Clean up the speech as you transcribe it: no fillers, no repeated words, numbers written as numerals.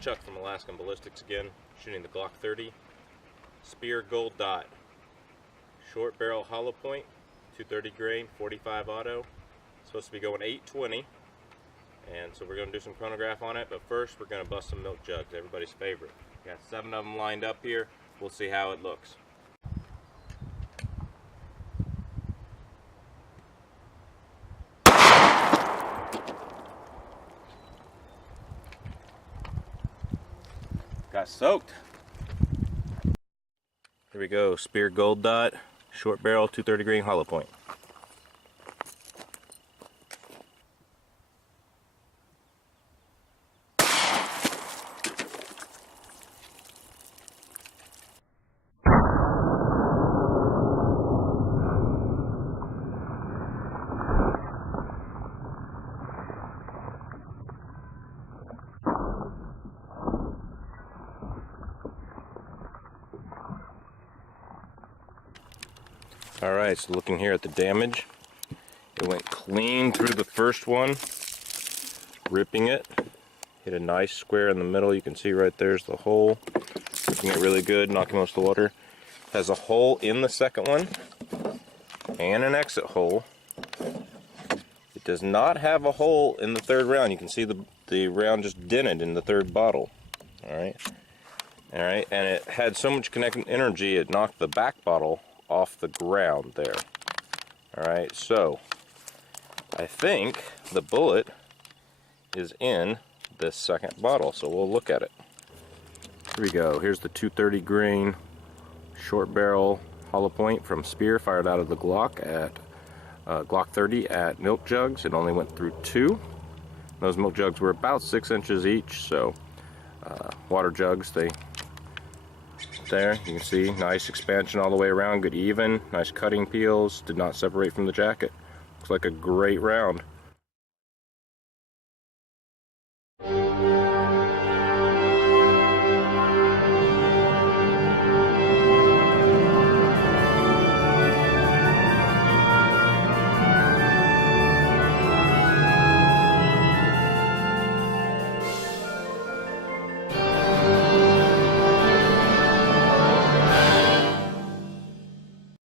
Chuck from Alaskan Ballistics again, shooting the Glock 30 Speer Gold Dot. Short barrel Hollowpoint, 230 grain, 45 auto. Supposed to be going 820. And so we're going to do some chronograph on it, but first we're going to bust some milk jugs, everybody's favorite. Got 7 of them lined up here. We'll see how it looks. Got soaked. Here we go, Speer Gold Dot, short barrel, 230 grain Hollowpoint. Alright, so looking here at the damage, it went clean through the first one, ripping it. Hit a nice square in the middle. You can see right there's the hole. Ripping it really good, knocking most of the water. Has a hole in the second one and an exit hole. It does not have a hole in the third round. You can see the round just dented in the third bottle. Alright, and it had so much kinetic energy it knocked the back bottle off the ground there. Alright, so I think the bullet is in this second bottle, so we'll look at it. Here we go. Here's the 230 grain short barrel Hollowpoint from Speer, fired out of the Glock at Glock 30 at milk jugs. It only went through 2. Those milk jugs were about 6 inches each, so water jugs, there you can see nice expansion all the way around, good even, nice cutting peels, did not separate from the jacket. Looks like a great round.